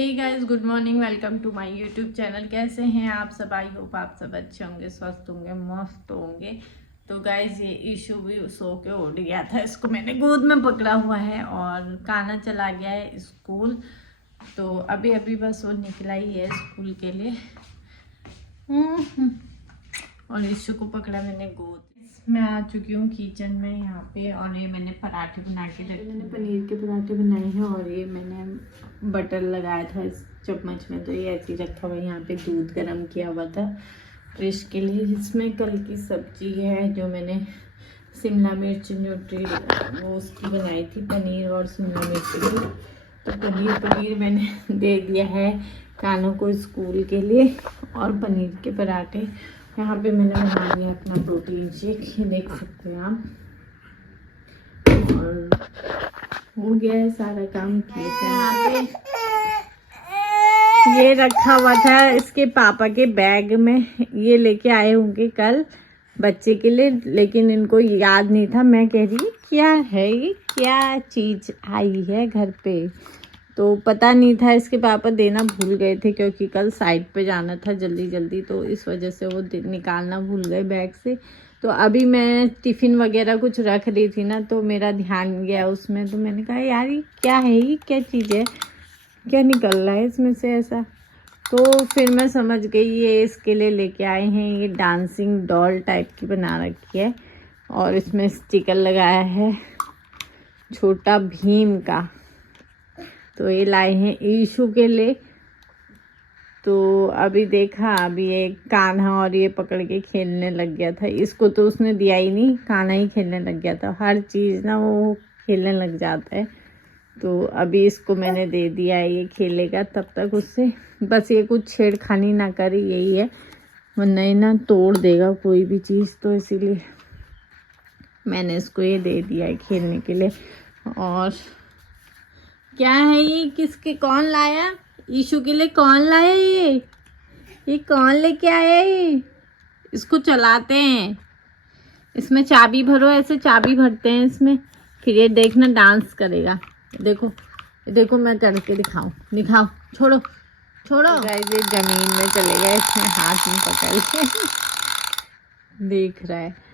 Hey guys, good morning. Welcome to my YouTube channel. कैसे हैं आप सब? आई होप आप सब अच्छे होंगे, स्वस्थ होंगे, मस्त होंगे। तो गाइस, ये इशू भी सो के उठ गया था। इसको मैंने गोद में पकड़ा हुआ है और कान्हा चला गया है स्कूल। तो अभी अभी बस वो निकला ही है स्कूल के लिए। और इशू को पकड़ा मैंने गोद। मैं आ चुकी हूँ किचन में यहाँ पे, और ये मैंने पराठे बना के रखे। मैंने पनीर के पराठे बनाए हैं और ये मैंने बटर लगाया था इस चम्मच में, तो ये ऐसे ही रखा हुआ है। यहाँ पे दूध गर्म किया हुआ था फ्रिश के लिए। इसमें कल की सब्जी है जो मैंने शिमला मिर्च न्यूट्री वो उसकी बनाई थी, पनीर और शिमला मिर्च की। तो पनीर मैंने दे दिया है कानों को स्कूल के लिए, और पनीर के पराठे। यहाँ पे मैंने बना लिया अपना प्रोटीन शेक, ये देख सकते हैं आप। और हो गया है सारा काम, ठीक है। यहाँ पे ये रखा हुआ था इसके पापा के बैग में, ये लेके आए होंगे कल बच्चे के लिए, लेकिन इनको याद नहीं था। मैं कह रही क्या है ये, क्या चीज़ आई है घर पे, तो पता नहीं था। इसके पापा देना भूल गए थे क्योंकि कल साइड पे जाना था जल्दी, तो इस वजह से वो निकालना भूल गए बैग से। तो अभी मैं टिफ़िन वगैरह कुछ रख रही थी ना, तो मेरा ध्यान गया उसमें। तो मैंने कहा यार ये क्या है, ये क्या चीज़ है, क्या निकल रहा है इसमें से ऐसा। तो फिर मैं समझ गई ये इसके लिए लेके आए हैं। ये डांसिंग डॉल टाइप की बना रखी है और इसमें स्टिकर लगाया है छोटा भीम का। तो ये लाए हैं ईशू के लिए। तो अभी देखा, अभी ये कान्हा और ये पकड़ के खेलने लग गया था। इसको तो उसने दिया ही नहीं, कान्हा ही खेलने लग गया था। हर चीज़ ना वो खेलने लग जाता है। तो अभी इसको मैंने दे दिया है, ये खेलेगा तब तक उससे। बस ये कुछ छेड़खानी ना करे, यही है, वरना ये ना तोड़ देगा कोई भी चीज़। तो इसीलिए मैंने इसको ये दे दिया है खेलने के लिए। और क्या है ये, किसके, कौन लाया? ईशू के लिए कौन लाया ये कौन लेके आया? ये इसको चलाते हैं, इसमें चाबी भरो, ऐसे चाबी भरते हैं इसमें, फिर ये देखना डांस करेगा। देखो देखो, मैं करके दिखाओ। छोड़ो गाइस, ये जमीन में चलेगा, इसमें हाथ में पकड़ के देख रहा है।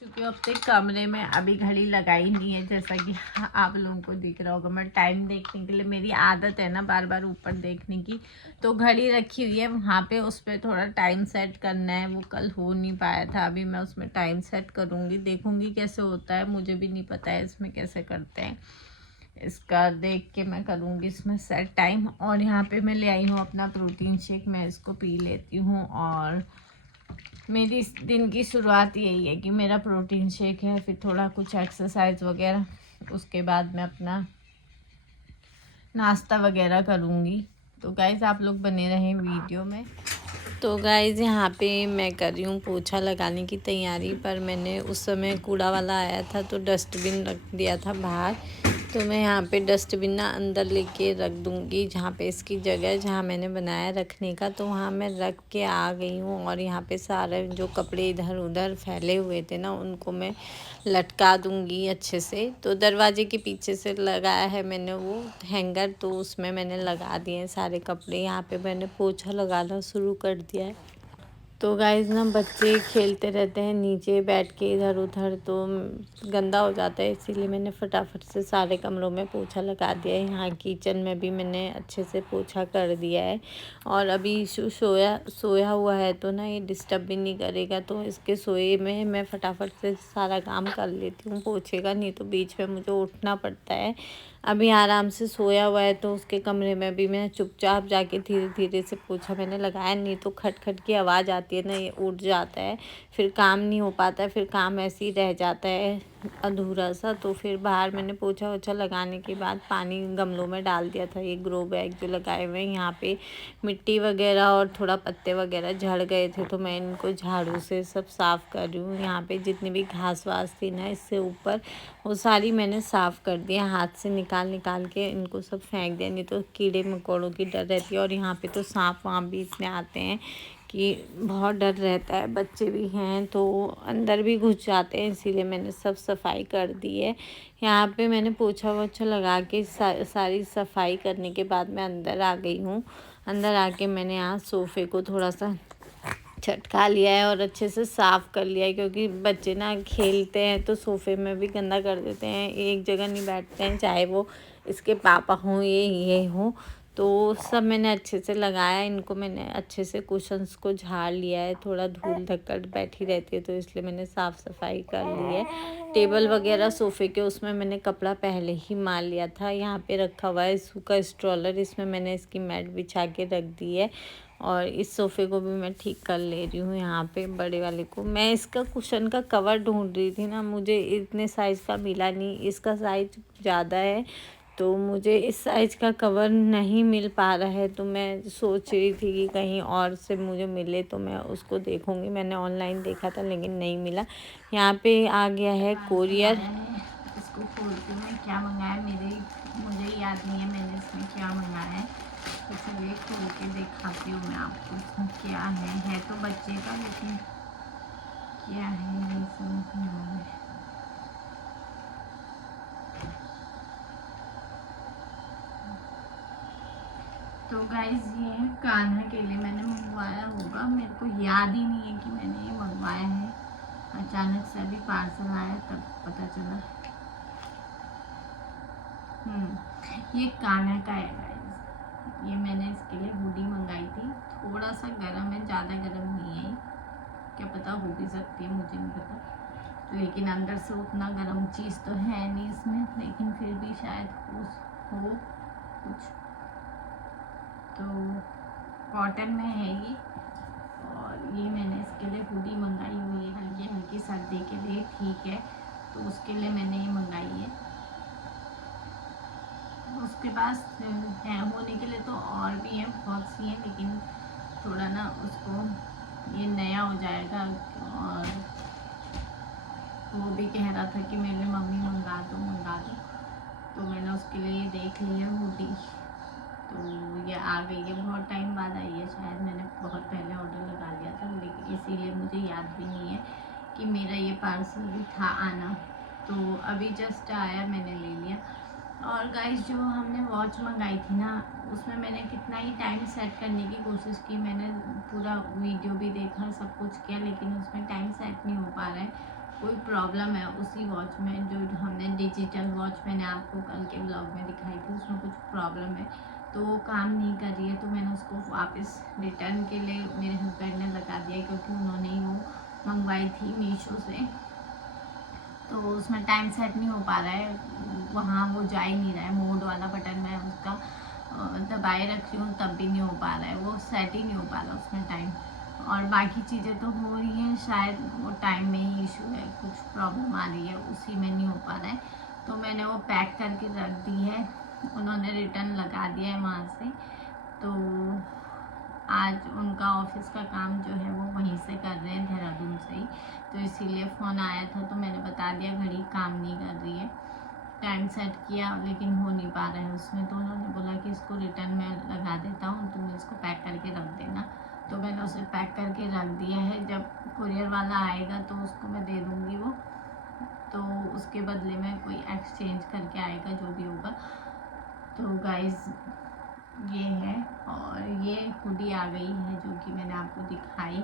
क्योंकि अब तक कमरे में अभी घड़ी लगाई नहीं है, जैसा कि आप लोगों को दिख रहा होगा। मैं टाइम देखने के लिए, मेरी आदत है ना बार बार ऊपर देखने की, तो घड़ी रखी हुई है वहाँ पे, उस पर थोड़ा टाइम सेट करना है। वो कल हो नहीं पाया था, अभी मैं उसमें टाइम सेट करूँगी, देखूँगी कैसे होता है। मुझे भी नहीं पता है इसमें कैसे करते हैं, इसका देख के मैं करूँगी इसमें सेट टाइम। और यहाँ पर मैं ले आई हूँ अपना प्रोटीन शेक, मैं इसको पी लेती हूँ। और मेरी इस दिन की शुरुआत यही है कि मेरा प्रोटीन शेक है, फिर थोड़ा कुछ एक्सरसाइज वगैरह, उसके बाद मैं अपना नाश्ता वगैरह करूँगी। तो गाइज़ आप लोग बने रहें वीडियो में। तो गाइज़ यहाँ पे मैं कर रही हूँ पोछा लगाने की तैयारी, पर मैंने उस समय कूड़ा वाला आया था तो डस्टबिन रख दिया था बाहर। तो मैं यहाँ पे डस्टबिन ना अंदर लेके रख दूँगी, जहाँ पे इसकी जगह जहाँ मैंने बनाया रखने का, तो वहाँ मैं रख के आ गई हूँ। और यहाँ पे सारे जो कपड़े इधर उधर फैले हुए थे ना, उनको मैं लटका दूँगी अच्छे से। तो दरवाजे के पीछे से लगाया है मैंने वो हैंगर, तो उसमें मैंने लगा दिए हैं सारे कपड़े। यहाँ पे मैंने पोछा लगाना शुरू कर दिया है। तो गाइज़ ना बच्चे खेलते रहते हैं नीचे बैठ के इधर उधर, तो गंदा हो जाता है, इसीलिए मैंने फटाफट से सारे कमरों में पोछा लगा दिया है। यहाँ किचन में भी मैंने अच्छे से पोछा कर दिया है। और अभी सोया हुआ है तो ना ये डिस्टर्ब भी नहीं करेगा, तो इसके सोए में मैं फटाफट से सारा काम कर लेती हूँ पोछे का, नहीं तो बीच में मुझे उठना पड़ता है। अभी आराम से सोया हुआ है, तो उसके कमरे में भी मैं चुपचाप जाके धीरे धीरे से पोछा मैंने लगाया, नहीं तो खट खट की आवाज़ आती है ना, ये उठ जाता है, फिर काम नहीं हो पाता है, फिर काम ऐसे ही रह जाता है अधूरा सा। तो फिर बाहर मैंने पोछा वोछा लगाने के बाद पानी गमलों में डाल दिया था। ये ग्रो बैग जो लगाए हुए हैं, यहाँ पे मिट्टी वगैरह और थोड़ा पत्ते वगैरह झड़ गए थे, तो मैं इनको झाड़ू से सब साफ़ कर रही हूँ। यहाँ पे जितनी भी घास वास थी ना इससे ऊपर, वो सारी मैंने साफ़ कर दिया, हाथ से निकाल के इनको सब फेंक दिया, नहीं तो कीड़े मकोड़ों की डर रहती है। और यहाँ पे तो सांप वाँप भी इसमें आते हैं, कि बहुत डर रहता है, बच्चे भी हैं तो अंदर भी घुस जाते हैं, इसीलिए मैंने सब सफाई कर दी है। यहाँ पे मैंने पोछा वोछा लगा के सारी सफाई करने के बाद मैं अंदर आ गई हूँ। अंदर आके मैंने यहाँ सोफ़े को थोड़ा सा झटका लिया है और अच्छे से साफ़ कर लिया है, क्योंकि बच्चे ना खेलते हैं तो सोफ़े में भी गंदा कर देते हैं, एक जगह नहीं बैठते हैं, चाहे वो इसके पापा हों ये हों। तो सब मैंने अच्छे से लगाया, इनको मैंने अच्छे से कुशन्स को झाड़ लिया है, थोड़ा धूल धक्कड़ बैठी रहती है तो इसलिए मैंने साफ़ सफाई कर ली है। टेबल वगैरह सोफ़े के उसमें मैंने कपड़ा पहले ही मार लिया था। यहाँ पे रखा हुआ है इसका स्ट्रॉलर, इसमें मैंने इसकी मैट बिछा के रख दी है और इस सोफ़े को भी मैं ठीक कर ले रही हूँ। यहाँ पे बड़े वाले को मैं इसका कुशन का कवर ढूंढ रही थी ना, मुझे इतने साइज़ का मिला नहीं, इसका साइज़ ज़्यादा है तो मुझे इस साइज़ का कवर नहीं मिल पा रहा है। तो मैं सोच रही थी कि कहीं और से मुझे मिले तो मैं उसको देखूँगी। मैंने ऑनलाइन देखा था लेकिन नहीं मिला। यहाँ पे आ गया है कोरियर। इसको खोल के मैं क्या मंगाया मुझे याद नहीं है मैंने इसमें क्या मंगाया है, तो चलिए खोल के दिखाती हूँ मैं आपको इसमें क्या है तो बच्चे का, लेकिन क्या है ये समझ नहीं आ रहा है। तो गाइज ये है कान्हा के लिए मैंने मंगवाया होगा, मेरे को याद ही नहीं है कि मैंने ये मंगवाया है, अचानक से अभी पार्सल आया तब पता चला। ये कान्हा का है गाइज, ये मैंने इसके लिए हुडी मंगाई थी, थोड़ा सा गर्म है, ज़्यादा गर्म नहीं है, क्या पता हो भी सकती है, मुझे नहीं पता, लेकिन अंदर से उतना गर्म चीज़ तो है नहीं इसमें, लेकिन फिर भी शायद हो कुछ। तो कॉटन में है ये, और ये मैंने इसके लिए हुडी मंगाई हुई है हल्की हल्की सर्दी के लिए, ठीक है, तो उसके लिए मैंने ये मंगाई है। उसके पास है होने के लिए तो और भी है, बहुत सी हैं, लेकिन थोड़ा ना उसको ये नया हो जाएगा, और वो भी कह रहा था कि मेरे मम्मी मंगा दो, तो मैंने उसके लिए देख लिया हुडी, तो ये आ गई है, बहुत टाइम बाद आई है, शायद मैंने बहुत पहले ऑर्डर लगा लिया था, लेकिन इसीलिए मुझे याद भी नहीं है कि मेरा ये पार्सल भी था आना, तो अभी जस्ट आया मैंने ले लिया। और गाइस जो हमने वॉच मंगाई थी ना, उसमें मैंने कितना ही टाइम सेट करने की कोशिश की, मैंने पूरा वीडियो भी देखा, सब कुछ किया, लेकिन उसमें टाइम सेट नहीं हो पा रहा है, कोई प्रॉब्लम है उसी वॉच में, जो हमने डिजिटल वॉच मैंने आपको कल के ब्लॉग में दिखाई थी, उसमें कुछ प्रॉब्लम है तो वो काम नहीं कर रही है, तो मैंने उसको वापस रिटर्न के लिए मेरे हस्बैंड ने लगा दिया, क्योंकि उन्होंने ही वो मंगवाई थी मीशो से, तो उसमें टाइम सेट नहीं हो पा रहा है, वहाँ वो जा ही नहीं रहा है, मोड वाला बटन मैं उसका दबाए रख रही हूँ तब भी नहीं हो पा रहा है, वो सेट ही नहीं हो पा रहा उसमें टाइम, और बाकी चीज़ें तो हो रही हैं, शायद वो टाइम में ही इशू है, कुछ प्रॉब्लम आ रही है, उसी में नहीं हो पा रहा है, तो मैंने वो पैक करके रख दी है, उन्होंने रिटर्न लगा दिया है वहाँ से, तो आज उनका ऑफिस का काम जो है वो वहीं से कर रहे हैं, देहरादून से ही, तो इसीलिए फ़ोन आया था तो मैंने बता दिया घड़ी काम नहीं कर रही है, टाइम सेट किया लेकिन हो नहीं पा रहा है उसमें, तो उन्होंने बोला कि इसको रिटर्न में लगा देता हूँ, तुम इसको पैक करके रख देना, तो मैंने उसे पैक करके रख दिया है, जब कुरियर वाला आएगा तो उसको मैं दे दूँगी वो, तो उसके बदले में कोई एक्सचेंज करके आएगा जो भी होगा। तो गाइज़ ये है, और ये हुडी आ गई है जो कि मैंने आपको दिखाई,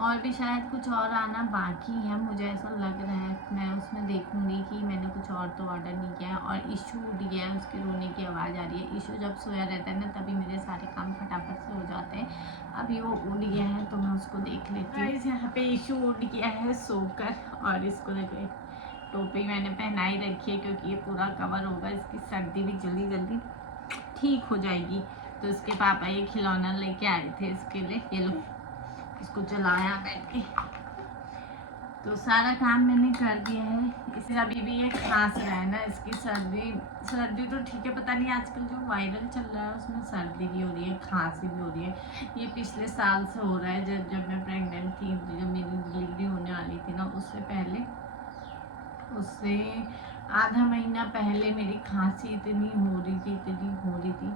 और भी शायद कुछ और आना बाकी है, मुझे ऐसा लग रहा है, मैं उसमें देखूंगी कि मैंने कुछ और तो ऑर्डर नहीं किया है। और इशू उठ गया है, उसके रोने की आवाज़ आ रही है, इशू जब सोया रहता है ना तभी मेरे सारे काम फटाफट से हो जाते हैं, अभी वो उठ गया है तो मैं उसको देख लेती हूँ। यहाँ पे इशू उठ गया है सोकर, और इसको देखो टोपी मैंने पहनाई रखी है क्योंकि ये पूरा कवर होगा, इसकी सर्दी भी जल्दी जल्दी ठीक हो जाएगी, तो इसके पापा ये खिलौना लेके आए थे इसके लिए, ये लो इसको चलाया बैठ के, तो सारा काम मैंने कर दिया है, इसे अभी भी ये खांस रहा है ना, इसकी सर्दी तो ठीक है, पता नहीं आजकल जो वायरल चल रहा है उसमें सर्दी भी हो रही है, खांसी भी हो रही है, ये पिछले साल से हो रहा है, जब मैं प्रेग्नेंट थी, जब मेरी डिलीवरी होने वाली थी ना, उससे आधा महीना पहले मेरी खांसी इतनी हो रही थी,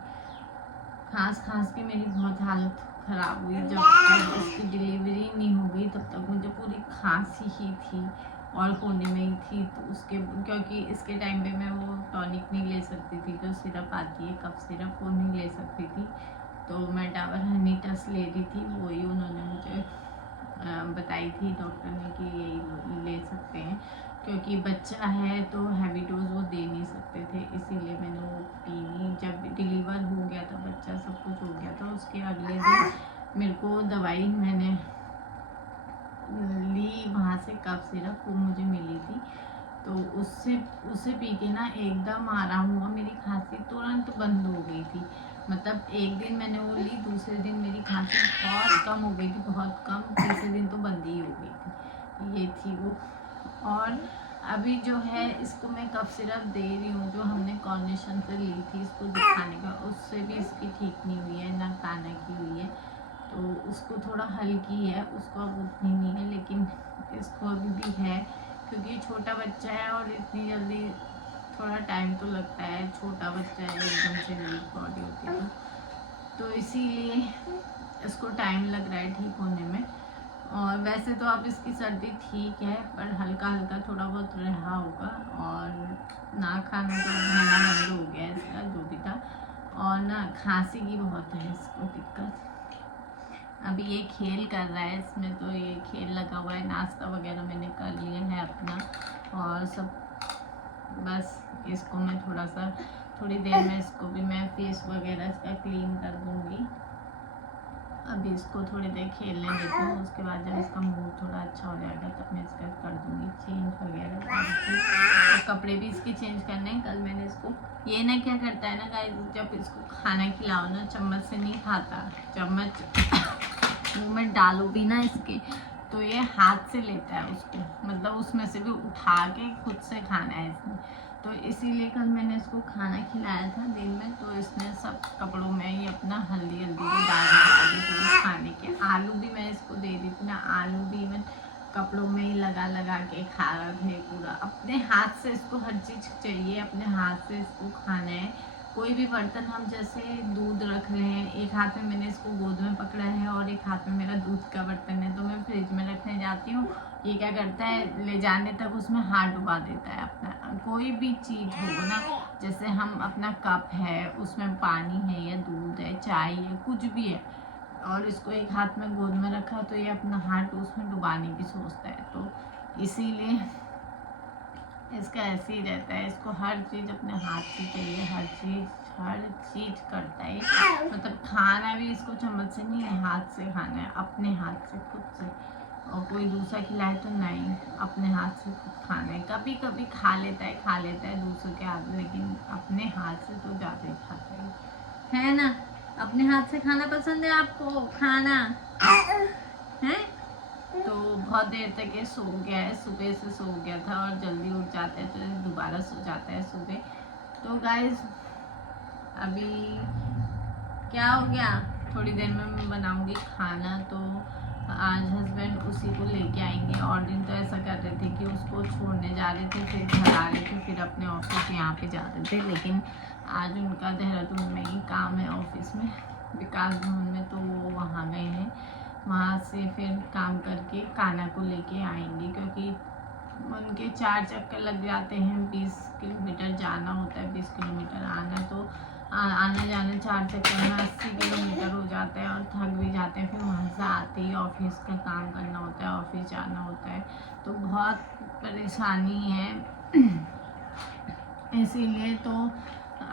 खांस के मेरी बहुत हालत ख़राब हुई। जब तक उसकी डिलीवरी नहीं हो गई तब तक मुझे पूरी खांसी ही थी और होने में ही थी। तो उसके क्योंकि इसके टाइम पे मैं वो टॉनिक नहीं ले सकती थी, जो सिरप आती है कफ सिरप, वो नहीं ले सकती थी। तो मैं डाबर हनी टस ले रही थी, वही उन्होंने मुझे बताई थी डॉक्टर ने कि यही ले सकते हैं, क्योंकि बच्चा है तो हैवी डोज वो दे नहीं सकते थे, इसीलिए मैंने वो पी ली। जब डिलीवर हो गया था बच्चा, सब कुछ हो गया था, उसके अगले दिन मेरे को दवाई मैंने ली वहाँ से, कफ सिरप वो मुझे मिली थी। तो उससे पी के ना एकदम आराम हुआ, मेरी खांसी तुरंत बंद हो गई थी। मतलब एक दिन मैंने वो ली, दूसरे दिन मेरी खांसी बहुत कम हो गई थी, बहुत कम, तीसरे दिन तो बंद ही हो गई थी। ये थी वो। और अभी जो है इसको मैं कफ सिरप दे रही हूँ, जो हमने कॉर्निशन से ली थी इसको दिखाने का, उससे भी इसकी ठीक नहीं हुई है, ना काना की हुई है। तो उसको थोड़ा हल्की है, उसको अब उतनी नहीं है, लेकिन इसको अभी भी है, क्योंकि छोटा बच्चा है और इतनी जल्दी थोड़ा टाइम तो लगता है, छोटा बच्चा है, एकदम से वीक बॉडी होती है, तो इसीलिए इसको टाइम लग रहा है ठीक होने में। और वैसे तो अब इसकी सर्दी ठीक है, पर हल्का हल्का थोड़ा बहुत रहा होगा, और ना खाना तो खाना बंद हो गया इसका, जो भी था, और ना खांसी की बहुत है इसको दिक्कत। अभी ये खेल कर रहा है, इसमें तो ये खेल लगा हुआ है। नाश्ता वगैरह मैंने कर लिया है अपना और सब, बस इसको मैं थोड़ी देर में इसको भी मैं फेस वगैरह इसका क्लीन कर दूँगी। अभी इसको थोड़ी देर खेलने देती हूँ, उसके बाद जब इसका मूड थोड़ा अच्छा हो जाएगा तब मैं इसका कर दूँगी चेंज वगैरह। और कपड़े भी इसके चेंज करने हैं। कल मैंने इसको, ये ना क्या करता है ना गाइस, जब इसको खाना खिलाओ ना, चम्मच से नहीं खाता, चम्मच मुँह में डालो भी ना इसके, तो ये हाथ से लेता है उसको, मतलब उसमें से भी उठा के खुद से खाना है इसने। तो इसीलिए कल मैंने इसको खाना खिलाया था दिन में, तो इसने सब कपड़ों में ही अपना हल्दी भी डाल दी थी खाने के। आलू भी मैं इसको दे दी थी ना, आलू भी मैं कपड़ों में ही लगा के खा रहा था पूरा। अपने हाथ से इसको हर चीज़ चाहिए, अपने हाथ से इसको खाना है। कोई भी बर्तन, हम जैसे दूध रख रहे हैं, एक हाथ में मैंने इसको गोद में पकड़ा है और एक हाथ में मेरा दूध का बर्तन है, तो मैं फ्रिज में रखने जाती हूँ, ये क्या करता है, ले जाने तक उसमें हाथ डुबा देता है अपना। कोई भी चीज़ हो ना, जैसे हम अपना कप है, उसमें पानी है या दूध है, चाय है, कुछ भी है, और इसको एक हाथ में गोद में रखा तो ये अपना हाथ उसमें डुबाने की सोचता है। तो इसीलिए इसका ऐसे ही रहता है, इसको हर चीज़ अपने हाथ से चाहिए, हर चीज़ करता है। मतलब खाना भी इसको चम्मच से नहीं है, हाथ से खाना है, अपने हाथ से, खुद से। और कोई दूसरा खिलाए तो नहीं, अपने हाथ से खुद खाना है। कभी कभी खा लेता है दूसरों के हाथ, लेकिन अपने हाथ से तो ज़्यादा ही खाता है ना। अपने हाथ से खाना पसंद है आपको, खाना है? तो बहुत देर तक ये सो गया है, सुबह से सो गया था, और जल्दी उठ जाता है तो दोबारा सो जाता है सुबह। तो गाइस अभी क्या हो गया, थोड़ी देर में मैं बनाऊंगी खाना। तो आज हस्बैंड उसी को लेके आएंगे, और दिन तो ऐसा कर रहे थे कि उसको छोड़ने जा रहे थे, फिर घर आ रहे थे, फिर अपने ऑफिस यहाँ पे जा रहे थे, लेकिन आज उनका देहरादून में ही काम है ऑफिस में, विकास भवन में, तो वो वहाँ गए हैं। वहाँ से फिर काम करके काना को लेके आएंगे, क्योंकि उनके 4 चक्कर लग जाते हैं, 20 किलोमीटर जाना होता है, 20 किलोमीटर आना, तो आना जाना 4 चक्कर में 80 किलोमीटर हो जाता है, और थक भी जाते हैं। फिर वहाँ से आते ही ऑफिस का काम करना होता है, ऑफिस जाना होता है, तो बहुत परेशानी है। इसीलिए तो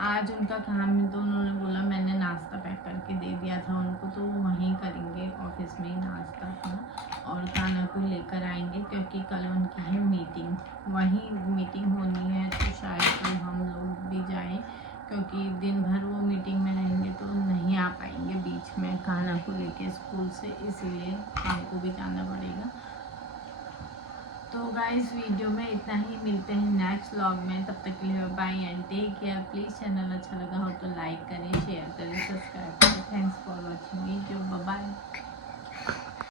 आज उनका काम है, तो उन्होंने बोला, मैंने नाश्ता पैक करके दे दिया था उनको, तो वो वहीं करेंगे ऑफिस में ही नाश्ता अपना, और खाना को लेकर आएंगे, क्योंकि कल उनकी है मीटिंग, वहीं मीटिंग होनी है, तो शायद तो हम लोग भी जाएं, क्योंकि दिन भर वो मीटिंग में रहेंगे तो नहीं आ पाएंगे बीच में खाना को लेके स्कूल से, इसीलिए हमको भी जाना पड़ेगा। तो गाइस वीडियो में इतना ही, मिलते हैं नेक्स्ट व्लॉग में, तब तक के लिए bye and take care. Please channel अच्छा लगा हो तो लाइक करें, शेयर करें, सब्सक्राइब करें। Thanks for watching video, bye bye.